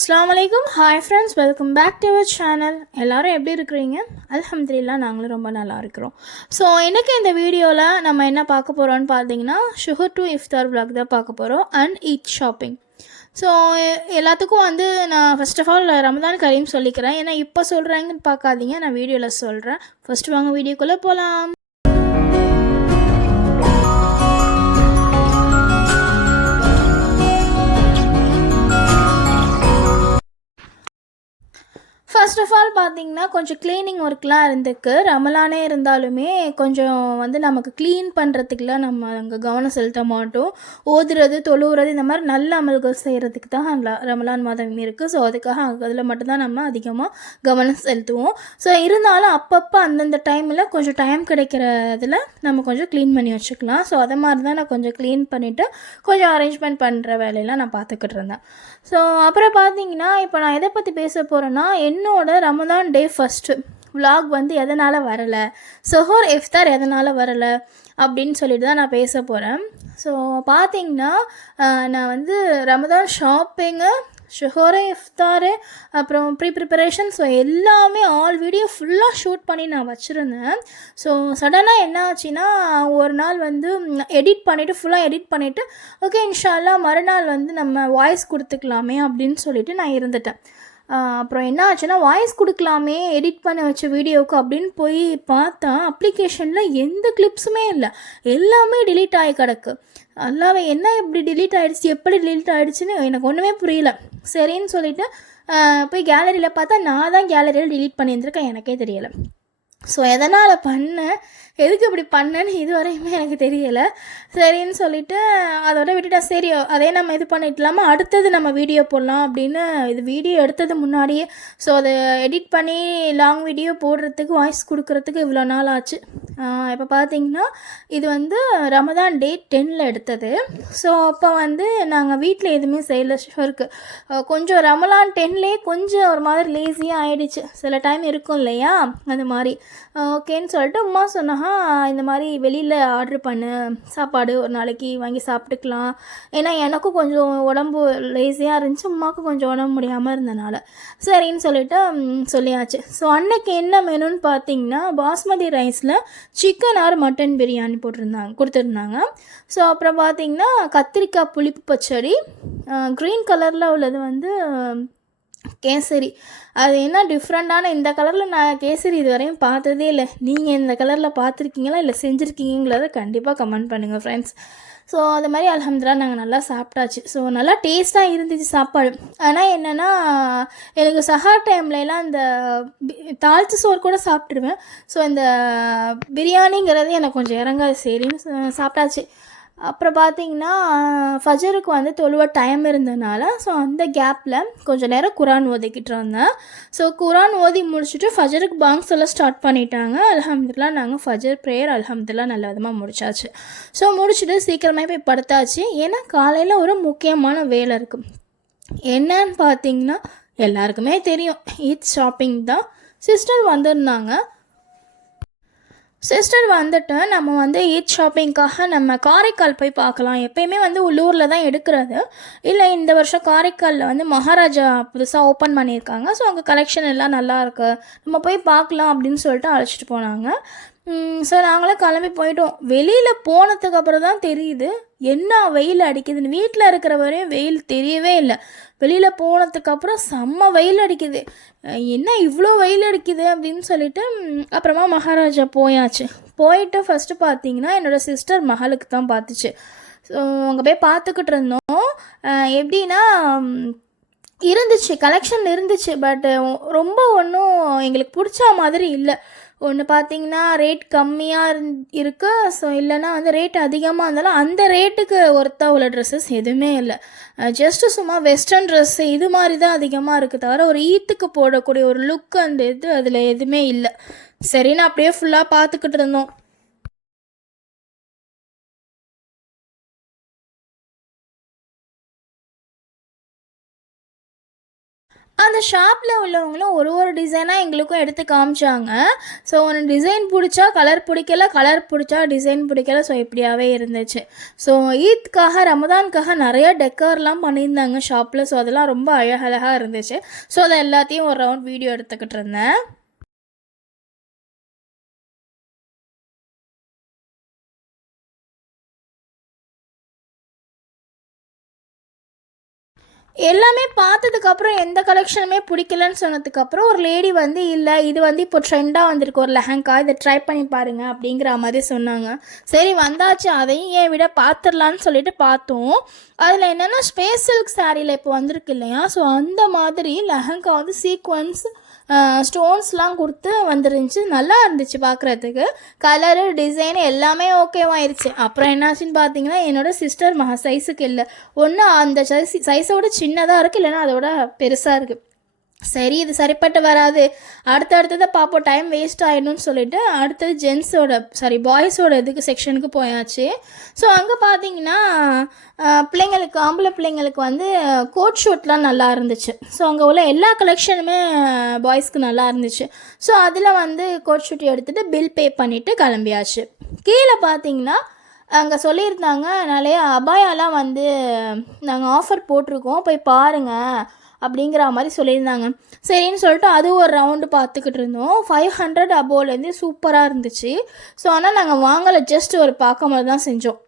அஸ்ஸலாமு அலைக்கும். Hi friends, welcome back to our channel. எல்லோரும் எப்படி இருக்கிறீங்க? அல்ஹம்துலில்லாஹ் நாங்களும் ரொம்ப நல்லா இருக்கிறோம். ஸோ இன்றைக்கி இந்த வீடியோவில் நம்ம என்ன பார்க்க போகிறோம்னு பார்த்தீங்கன்னா, ஷுகர் டு இஃப்தார் vlog தான் பார்க்க போகிறோம் அண்ட் ஈத் ஷாப்பிங். ஸோ எல்லாத்துக்கும் நான் ஃபர்ஸ்ட் ஆஃப் ஆல் ரமதான் கரீம் சொல்லிக்கிறேன். ஏன்னா இப்போ சொல்கிறாங்கன்னு பார்க்காதீங்க, நான் வீடியோவில் சொல்கிறேன். ஃபஸ்ட்டு வாங்க வீடியோக்குள்ளே போகலாம். ஃபர்ஸ்ட் ஆஃப் ஆல் பார்த்திங்கன்னா கொஞ்சம் க்ளீனிங் ஒர்க்லாம் இருந்துக்கு. ரமலானே இருந்தாலுமே கொஞ்சம் நமக்கு க்ளீன் பண்ணுறதுக்குலாம் நம்ம அங்கே கவனம் செலுத்த மாட்டோம். ஓதுறது, தொழுவுறது, இந்த மாதிரி நல்ல அமல்கள் செய்கிறதுக்கு தான் ரமலான் மாதம் இருக்குது. ஸோ அதுக்காக அதில் மட்டும்தான் நம்ம அதிகமாக கவனம் செலுத்துவோம். ஸோ இருந்தாலும் அப்பப்போ அந்தந்த டைமில் கொஞ்சம் டைம் கிடைக்கிற இதில் நம்ம கொஞ்சம் க்ளீன் பண்ணி வச்சுக்கலாம். ஸோ அதை மாதிரி தான் நான் கொஞ்சம் க்ளீன் பண்ணிவிட்டு கொஞ்சம் அரேஞ்ச்மெண்ட் பண்ணுற வேலையெல்லாம் நான் பார்த்துக்கிட்டு இருந்தேன். ஸோ அப்புறம் பார்த்திங்கன்னா இப்போ நான் எதை பற்றி பேச போகிறேன்னா, என்னோட ரமதான் டே ஃபஸ்ட்டு vlog எதனால் வரலை, சுஹூர் இஃப்தார் எதனால் வரலை அப்படின்னு சொல்லிட்டு தான் நான் பேச போகிறேன். ஸோ பார்த்திங்கன்னா நான் ரமதான் ஷாப்பிங்கு, ஷுஹூரு, இஃப்தாரு, அப்புறம் ப்ரிப்பரேஷன், ஸோ எல்லாமே ஆல் வீடியோ ஃபுல்லாக ஷூட் பண்ணி நான் வச்சுருந்தேன். ஸோ சடனாக என்ன ஆச்சுன்னா, ஒரு நாள் எடிட் பண்ணிவிட்டு ஃபுல்லாக எடிட் பண்ணிவிட்டு ஓகே இன்ஷா அல்லாஹ் மறுநாள் நம்ம வாய்ஸ் கொடுத்துக்கலாமே அப்படின்னு சொல்லிட்டு நான் இருந்துட்டேன். அப்புறம் என்ன ஆச்சுன்னா, வாய்ஸ் கொடுக்கலாமே எடிட் பண்ண வச்ச வீடியோவுக்கு அப்படின்னு போய் பார்த்தா அப்ளிகேஷனில் எந்த கிளிப்ஸுமே இல்லை, எல்லாமே டிலீட் ஆகி கிடக்கு. அல்லாவே என்ன இப்படி டிலீட் ஆகிடுச்சு, எப்படி டிலீட் ஆகிடுச்சின்னு எனக்கு ஒன்றுமே புரியல. சரின்னு சொல்லிவிட்டு போய் கேலரியில் பார்த்தா நான் தான் கேலரியில் டிலீட் பண்ணியிருந்திருக்கேன், எனக்கே தெரியலை. ஸோ எதனால் பண்ணேன், எதுக்கு இப்படி பண்ணேன்னு இது வரையுமே எனக்கு தெரியலை. சரின்னு சொல்லிவிட்டு அதோட விட்டுட்டேன். சரி அதே நம்ம இது பண்ணிடலாமா, அடுத்தது நம்ம வீடியோ போடலாம் அப்படின்னு இது வீடியோ எடுத்தது முன்னாடியே. ஸோ அதை எடிட் பண்ணி லாங் வீடியோ போடுறதுக்கு, வாய்ஸ் கொடுக்குறதுக்கு இவ்வளோ நாள் ஆச்சு. இப்போ பார்த்திங்கன்னா இது ரமதான் டே 10 எடுத்தது. ஸோ அப்போ நாங்கள் வீட்டில் எதுவுமே செய்யலை. ஷுகருக்கு கொஞ்சம் ரமலான் 10லே கொஞ்சம் ஒரு மாதிரி லேசியாக ஆகிடுச்சு. சில டைம் இருக்கும் இல்லையா, அது மாதிரி. ஓகேன்னு சொல்லிட்டு அம்மா சொன்னாங்க, இந்த மாதிரி வெளியில் ஆர்டர் பண்ணு, சாப்பாடு ஒரு நாளைக்கு வாங்கி சாப்பிட்டுக்கலாம். ஏன்னா எனக்கும் கொஞ்சம் உடம்பு லேசியாக இருந்துச்சு, அம்மாவுக்கும் கொஞ்சம் உடம்பு முடியாமல் இருந்தனால சரின்னு சொல்லிட்டு சொல்லியாச்சு. ஸோ அன்னைக்கு என்ன மெனுன்னு பார்த்தீங்கன்னா, பாஸ்மதி ரைஸில் சிக்கன் ஆர் மட்டன் பிரியாணி கொடுத்துருந்தாங்க. ஸோ அப்புறம் பார்த்திங்கன்னா கத்திரிக்காய் புளிப்பு பச்சடி, க்ரீன் கலரில் உள்ளது கேசரி. அது என்ன டிஃப்ரெண்ட்டான, இந்த கலரில் நான் கேசரி இதுவரையும் பார்த்ததே இல்லை. நீங்கள் இந்த கலரில் பார்த்துருக்கீங்களா இல்லை செஞ்சுருக்கீங்கிறத கண்டிப்பாக கமெண்ட் பண்ணுங்கள் ஃப்ரெண்ட்ஸ். ஸோ அது மாதிரி அல்ஹம்துலில்லாஹ் நாங்கள் நல்லா சாப்பிட்டாச்சு. ஸோ நல்லா டேஸ்ட்டாக இருந்துச்சு சாப்பாடு. ஆனால் என்னென்னா எனக்கு சஹார் டைம்லலாம் இந்த தாளிச்ச சோறு கூட சாப்பிட்ருவேன். ஸோ இந்த பிரியாணிங்கிறது எனக்கு கொஞ்சம் இறங்காது. சரின்னு சாப்பிட்டாச்சு. அப்புறம் பார்த்திங்கன்னா ஃபஜருக்கு தொழுவ டைம் இருந்ததுனால ஸோ அந்த கேப்பில் கொஞ்சம் நேரம் குரான் ஓதிக்கிட்டு இருந்தேன். ஸோ குரான் ஓதி முடிச்சுட்டு ஃபஜருக்கு பாங்க் சொல்ல ஸ்டார்ட் பண்ணிட்டாங்க. அல்ஹம்துலில்லாஹ் நாங்கள் ஃபஜர் ப்ரேயர் அல்ஹம்துலில்லாஹ் நல்ல விதமாக முடிச்சாச்சு. ஸோ முடிச்சுட்டு சீக்கிரமே போய் படுத்தாச்சு. ஏன்னா காலையில் ஒரு முக்கியமான வேலை இருக்குது. என்னன்னு பார்த்திங்கன்னா எல்லாருக்குமே தெரியும், ஈத் ஷாப்பிங் தான். சிஸ்டர் வந்திருந்தாங்க. சிஸ்டர் நம்ம ஈத் ஷாப்பிங்காக நம்ம காரைக்கால் போய் பார்க்கலாம். எப்போயுமே உள்ளூரில் தான் எடுக்கிறது. இல்லை இந்த வருஷம் காரைக்காலில் மகாராஜா புதுசாக ஓப்பன் பண்ணியிருக்காங்க. ஸோ அங்கே கலெக்ஷன் எல்லாம் நல்லாயிருக்கு, நம்ம போய் பார்க்கலாம் அப்படின்னு சொல்லிட்டு அழைச்சிட்டு போனாங்க. ஸோ நாங்களும் கிளம்பி போயிட்டோம். வெளியில் போனதுக்கப்புறம் தான் தெரியுது என்ன வெயில் அடிக்குதுன்னு. வீட்டில் இருக்கிற வரையும் வெயில் தெரியவே இல்லை. வெளியில் போனதுக்கப்புறம் செம்ம வெயில் அடிக்குது. என்ன இவ்வளோ வெயில் அடிக்குது அப்படின்னு சொல்லிட்டு அப்புறமா மகாராஜா போயிட்டு ஃபஸ்ட்டு பார்த்திங்கன்னா என்னோடய சிஸ்டர் மகளுக்கு தான் பார்த்துச்சு. ஸோ அங்கே போய் பார்த்துக்கிட்டு இருந்தோம். எப்படின்னா இருந்துச்சு, கலெக்ஷன் இருந்துச்சு. பட் ரொம்ப ஒன்றும் எங்களுக்கு பிடிச்ச மாதிரி இல்லை. ஒன்று பார்த்திங்கன்னா ரேட் கம்மியாக இருக்குது. ஸோ இல்லைனா ரேட் அதிகமாக இருந்தாலும் அந்த ரேட்டுக்கு ஒர்த்தா உள்ள ட்ரெஸ்ஸஸ் எதுவுமே இல்லை. ஜஸ்ட்டு சும்மா வெஸ்டர்ன் ட்ரெஸ்ஸு இது மாதிரி தான் அதிகமாக இருக்குது, தவிர ஒரு ஈத்துக்கு போடக்கூடிய ஒரு லுக் அந்த இது அதில் எதுவுமே இல்லை. சரின்னு அப்படியே ஃபுல்லாக பார்த்துக்கிட்டு இருந்தோம். அந்த ஷாப்பில் உள்ளவங்களும் ஒரு ஒரு டிசைனாக எங்களுக்கும் எடுத்து காமிச்சாங்க. ஸோ ஒன்று டிசைன் பிடிச்சா கலர் பிடிக்கல, கலர் பிடிச்சா டிசைன் பிடிக்கல. ஸோ இப்படியாவே இருந்துச்சு. ஸோ ஈத்க்காக ரமதான்காக நிறைய டெக்கர்லாம் பண்ணியிருந்தாங்க ஷாப்பில். ஸோ அதெல்லாம் ரொம்ப அழகழகாக இருந்துச்சு. ஸோ அதை எல்லாத்தையும் ஒரு ரவுண்ட் வீடியோ எடுத்துக்கிட்டு இருந்தேன். எல்லாமே பார்த்ததுக்கப்புறம் எந்த கலெக்ஷனுமே பிடிக்கலன்னு சொன்னதுக்கப்புறம் ஒரு லேடி வந்து இல்லை இது வந்து இப்போ ட்ரெண்டாக வந்திருக்கு ஒரு லெஹங்கா, இதை ட்ரை பண்ணி பாருங்கள் அப்படிங்கிற மாதிரி சொன்னாங்க. சரி வந்தாச்சு, அதையும் ஏன் விட பார்த்துடலான்னு சொல்லிட்டு பார்த்தோம். அதில் என்னென்னா ஸ்பேஸ் சில்க் சாரியில் இப்போ வந்திருக்கு இல்லையா, ஸோ அந்த மாதிரி லெஹங்கா வந்து சீக்வன்ஸ் ஸ்டோன்ஸ்லாம் கொடுத்து வந்துருந்துச்சு. நல்லா இருந்துச்சு பார்க்குறதுக்கு. கலரு டிசைன் எல்லாமே ஓகேவாயிருச்சு. அப்புறம் என்னாச்சுன்னு பார்த்தீங்கன்னா என்னோடய சிஸ்டர் சைஸுக்கு இல்லை, ஒன்று அந்த சைஸோட சின்னதாக இருக்குது, இல்லைன்னா அதோட பெருசாக இருக்குது. சரி இது சரிப்பட்டு வராது, அடுத்தடுத்ததை பார்ப்போம், டைம் வேஸ்ட் ஆகிடணும்னு சொல்லிட்டு அடுத்தது பாய்ஸோட இதுக்கு செக்ஷனுக்கு போயாச்சு. ஸோ அங்கே பார்த்தீங்கன்னா பிள்ளைங்களுக்கு ஆம்பளை பிள்ளைங்களுக்கு வந்து கோட் ஷூட்லாம் நல்லா இருந்துச்சு. ஸோ அங்கே உள்ள எல்லா கலெக்ஷனுமே பாய்ஸ்க்கு நல்லா இருந்துச்சு. ஸோ அதில் வந்து கோட் ஷூட் எடுத்துகிட்டு பில் பே பண்ணிவிட்டு கிளம்பியாச்சு. கீழே பார்த்தீங்கன்னா அங்கே சொல்லியிருந்தாங்க நிறைய அபாயாலாம் வந்து நாங்கள் ஆஃபர் போட்டிருக்கோம், போய் பாருங்கள் அப்படிங்கிற மாதிரி சொல்லியிருந்தாங்க. சரின்னு சொல்லிட்டு அது ஒரு ரவுண்டு பார்த்துக்கிட்டு இருந்தோம். 500 அபோவ்லேருந்து சூப்பராக இருந்துச்சு. ஸோ ஆனால் நாங்கள் வாங்கலை, ஜஸ்ட் ஒரு பார்க்க மாதிரி தான் செஞ்சோம்.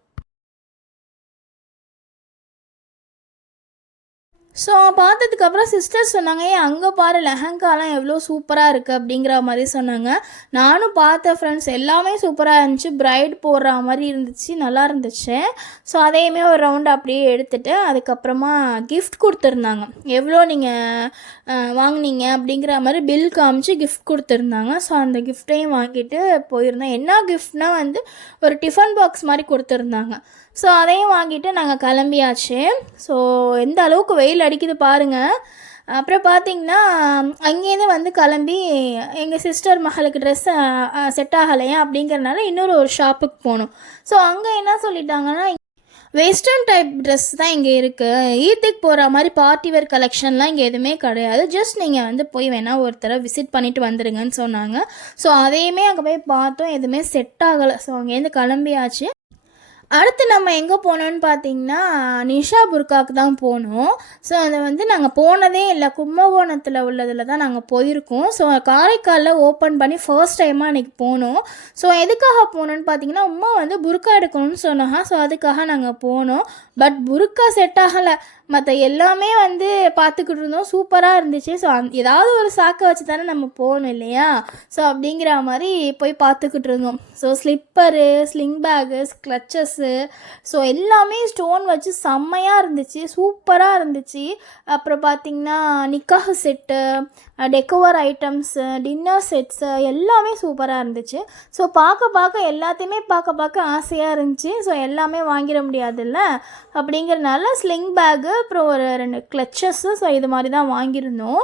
ஸோ பார்த்ததுக்கப்புறம் சிஸ்டர் சொன்னாங்க, ஏன் அங்கே பாரு லெஹங்காலாம் எவ்வளோ சூப்பராக இருக்குது அப்படிங்கிற மாதிரி சொன்னாங்க. நானும் பார்த்தேன் ஃப்ரெண்ட்ஸ், எல்லாமே சூப்பராக இருந்துச்சு. பிரைட் போடுற மாதிரி இருந்துச்சு, நல்லா இருந்துச்சு. ஸோ அதையுமே ஒரு ரவுண்டு அப்படியே எடுத்துகிட்டு அதுக்கப்புறமா கிஃப்ட் கொடுத்துருந்தாங்க. எவ்வளோ நீங்கள் வாங்கினீங்க அப்படிங்கிற மாதிரி பில் காமிச்சு கிஃப்ட் கொடுத்துருந்தாங்க. ஸோ அந்த கிஃப்டையும் வாங்கிட்டு போயிருந்தேன். என்ன கிஃப்ட்னால் வந்து ஒரு டிஃபன் பாக்ஸ் மாதிரி கொடுத்துருந்தாங்க. ஸோ அதையும் வாங்கிட்டு நாங்கள் கிளம்பியாச்சு. ஸோ எந்த அளவுக்கு வெயில் அடிக்குது பாருங்கள். அப்புறம் பார்த்திங்கன்னா அங்கேருந்து வந்து கிளம்பி எங்கள் சிஸ்டர் மகளுக்கு ட்ரெஸ்ஸு செட் ஆகலையா அப்படிங்கிறனால இன்னொரு ஒரு ஷாப்புக்கு போனோம். ஸோ அங்கே என்ன சொல்லிட்டாங்கன்னா வெஸ்டர்ன் டைப் ட்ரெஸ் தான் இங்கே இருக்குது, ஈத்துக்கு போகிற மாதிரி பார்ட்டி வேர் கலெக்ஷன்லாம் இங்கே எதுவுமே கிடையாது, ஜஸ்ட் நீங்கள் வந்து போய் வேணால் ஒரு தடவை விசிட் பண்ணிவிட்டு வந்துடுங்கன்னு சொன்னாங்க. ஸோ அதையுமே அங்கே போய் பார்த்தோம், எதுவுமே செட் ஆகலை. ஸோ அங்கேருந்து கிளம்பியாச்சு. அடுத்து நம்ம எங்கே போனோன்னு பார்த்தீங்கன்னா நிஷா புர்காவுக்கு தான் போனோம். ஸோ அதை வந்து நாங்கள் போனதே இல்லை, கும்பகோணத்தில் உள்ளதில் தான் நாங்கள் போயிருக்கோம். ஸோ காரைக்காலில் ஓப்பன் பண்ணி ஃபர்ஸ்ட் டைமாக அன்றைக்கி போனோம். ஸோ எதுக்காக போனோன்னு பார்த்தீங்கன்னா உமா வந்து புர்கா எடுக்கணும்னு சொன்னாங்க. ஸோ அதுக்காக நாங்கள் போனோம். பட் புர்கா செட் ஆகலை, மற்ற எல்லாமே வந்து பார்த்துக்கிட்டு இருந்தோம், சூப்பராக இருந்துச்சு. ஸோ ஏதாவது ஒரு சாக்கை வச்சு தானே நம்ம போகணும் இல்லையா. ஸோ அப்படிங்கிற மாதிரி போய் பார்த்துக்கிட்டு இருந்தோம். So slipper, sling bag, clutches, so எல்லாமே ஸ்டோன் வச்சு செம்மையாக இருந்துச்சு, சூப்பராக இருந்துச்சு. அப்புறம் பார்த்திங்கன்னா நிக்காஹ் set, decor items, dinner sets எல்லாமே சூப்பராக இருந்துச்சு. ஸோ பார்க்க எல்லாத்தையுமே பார்க்க ஆசையாக இருந்துச்சு. ஸோ எல்லாமே வாங்கிட முடியாதுல்ல அப்படிங்கிறனால ஸ்லிங் பேகு அப்புறம் ஒரு 2 கிளச்சஸ்ஸு, ஸோ இது மாதிரி தான் வாங்கியிருந்தோம்.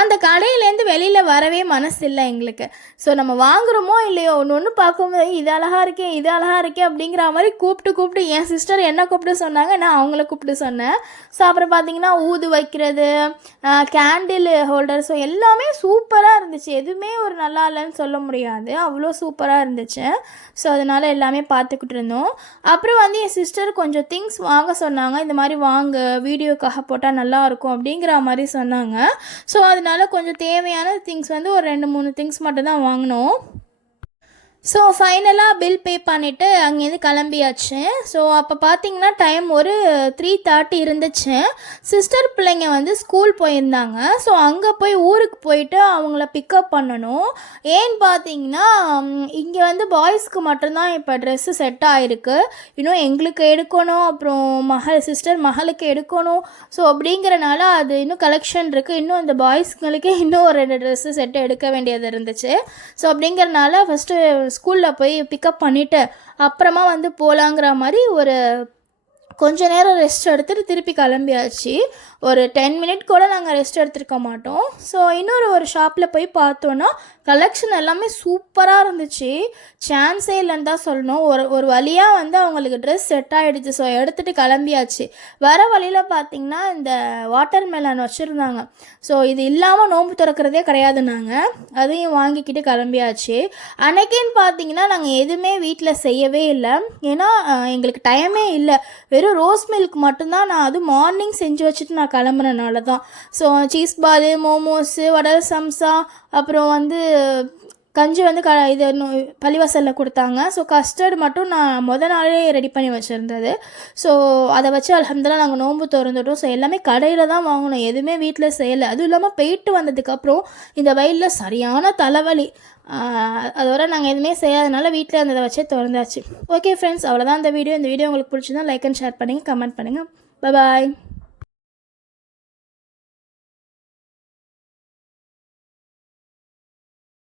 அந்த கடையிலேருந்து வெளியில் வரவே மனசு இல்லை எங்களுக்கு. ஸோ நம்ம வாங்குகிறோமோ இல்லையோ ஒன்று பார்க்கும்போது இது அழகாக இருக்கே அப்படிங்கிற மாதிரி கூப்பிட்டு என் சிஸ்டர் என்ன கூப்பிட்டு சொன்னாங்க, நான் அவங்கள கூப்பிட்டு சொன்னேன். ஸோ அப்புறம் பார்த்திங்கன்னா ஊது வைக்கிறது, கேண்டில் ஹோல்டர், ஸோ எல்லாமே சூப்பராக இருந்துச்சு. எதுவுமே ஒரு நல்லா இல்லைன்னு சொல்ல முடியாது, அவ்வளோ சூப்பராக இருந்துச்சு. ஸோ அதனால் எல்லாமே பார்த்துக்கிட்டு இருந்தோம். அப்புறம் வந்து என் சிஸ்டர் கொஞ்சம் திங்ஸ் வாங்க சொன்னாங்க, இந்த மாதிரி வாங்க வீடியோக்காக போட்டால் நல்லாயிருக்கும் அப்படிங்கிற மாதிரி சொன்னாங்க. ஸோ அதனால கொஞ்சம் தேவையான திங்ஸ் வந்து ஒரு 2-3 திங்ஸ் மட்டும் தான் வாங்கினோம். ஸோ ஃபைனலாக பில் பே பண்ணிவிட்டு அங்கேருந்து கிளம்பியாச்சு. ஸோ அப்போ பார்த்திங்கன்னா டைம் ஒரு 3:30 இருந்துச்சு. சிஸ்டர் பிள்ளைங்க வந்து ஸ்கூல் போயிருந்தாங்க. ஸோ அங்கே போய் ஊருக்கு போயிட்டு அவங்கள பிக்கப் பண்ணணும். ஏன்னு பார்த்தீங்கன்னா இங்கே வந்து பாய்ஸ்க்கு மட்டும்தான் இப்போ ட்ரெஸ்ஸு செட் ஆகிருக்கு, இன்னும் எங்களுக்கு எடுக்கணும், அப்புறம் சிஸ்டர் மகளுக்கு எடுக்கணும். ஸோ அப்படிங்கிறனால அது இன்னும் கலெக்ஷன் இருக்குது, இன்னும் அந்த பாய்ஸ்களுக்கு இன்னும் ஒரு 2 ட்ரெஸ்ஸு செட்டு எடுக்க வேண்டியது இருந்துச்சு. ஸோ அப்படிங்கிறனால ஃபஸ்ட்டு ஸ்கூலில் போய் பிக்கப் பண்ணிவிட்டு அப்புறமா வந்து போகலாங்கிற மாதிரி ஒரு கொஞ்ச நேரம் ரெஸ்ட் எடுத்துகிட்டு திருப்பி கிளம்பியாச்சு. ஒரு 10 மினிட் கூட நாங்கள் ரெஸ்ட் எடுத்துருக்க மாட்டோம். ஸோ இன்னொரு ஷாப்பில் போய் பார்த்தோன்னா கலெக்ஷன் எல்லாமே சூப்பராக இருந்துச்சு. சான்ஸே இல்லைன்னு தான் சொல்லணும். ஒரு வழியாக வந்து அவங்களுக்கு ட்ரெஸ் செட் ஆகிடுச்சு. ஸோ எடுத்துகிட்டு கிளம்பியாச்சு. வர வழியில் பார்த்திங்கன்னா இந்த வாட்டர் மெலன் வச்சுருந்தாங்க. ஸோ இது இல்லாமல் நோன்பு திறக்கிறதே கிடையாது. நாங்கள் அதையும் வாங்கிக்கிட்டு கிளம்பியாச்சு. அன்னைக்குன்னு பார்த்தீங்கன்னா நாங்கள் எதுவுமே வீட்டில் செய்யவே இல்லை. ஏன்னா எங்களுக்கு டைமே இல்லை. வெறும் ரோஸ் மில்க் மட்டும்தான். நான் அது மார்னிங் செஞ்சு வச்சுட்டு நான் கிளம்புறனால தான். ஸோ சீஸ் பால், மோமோஸு, வடல், சம்சா, அப்புறம் வந்து கஞ்சி வந்து இது பள்ளிவாசலில் கொடுத்தாங்க. ஸோ கஸ்டர்டு மட்டும் நான் நாளே ரெடி பண்ணி வச்சுருந்தது. ஸோ அதை வச்சு அல்ஹம்துலில்லாஹ் நாங்கள் நோன்பு திறந்துட்டோம். ஸோ எல்லாமே கடையில் தான் வாங்கினோம், எதுவுமே வீட்டில் செய்யலை. அதுவும் இல்லாமல் போயிட்டு வந்ததுக்கப்புறம் இந்த வெயிலில் சரியான தலைவலி. அதோட நாங்கள் எதுவுமே செய்யாதனால வீட்டில் இருந்ததை வச்சே திறந்தாச்சு. ஓகே ஃப்ரெண்ட்ஸ், அவ்வளோதான் இந்த வீடியோ. இந்த வீடியோ உங்களுக்கு பிடிச்சிருந்தா லைக் அண்ட் ஷேர் பண்ணுங்கள், கமெண்ட் பண்ணுங்கள். பாய்.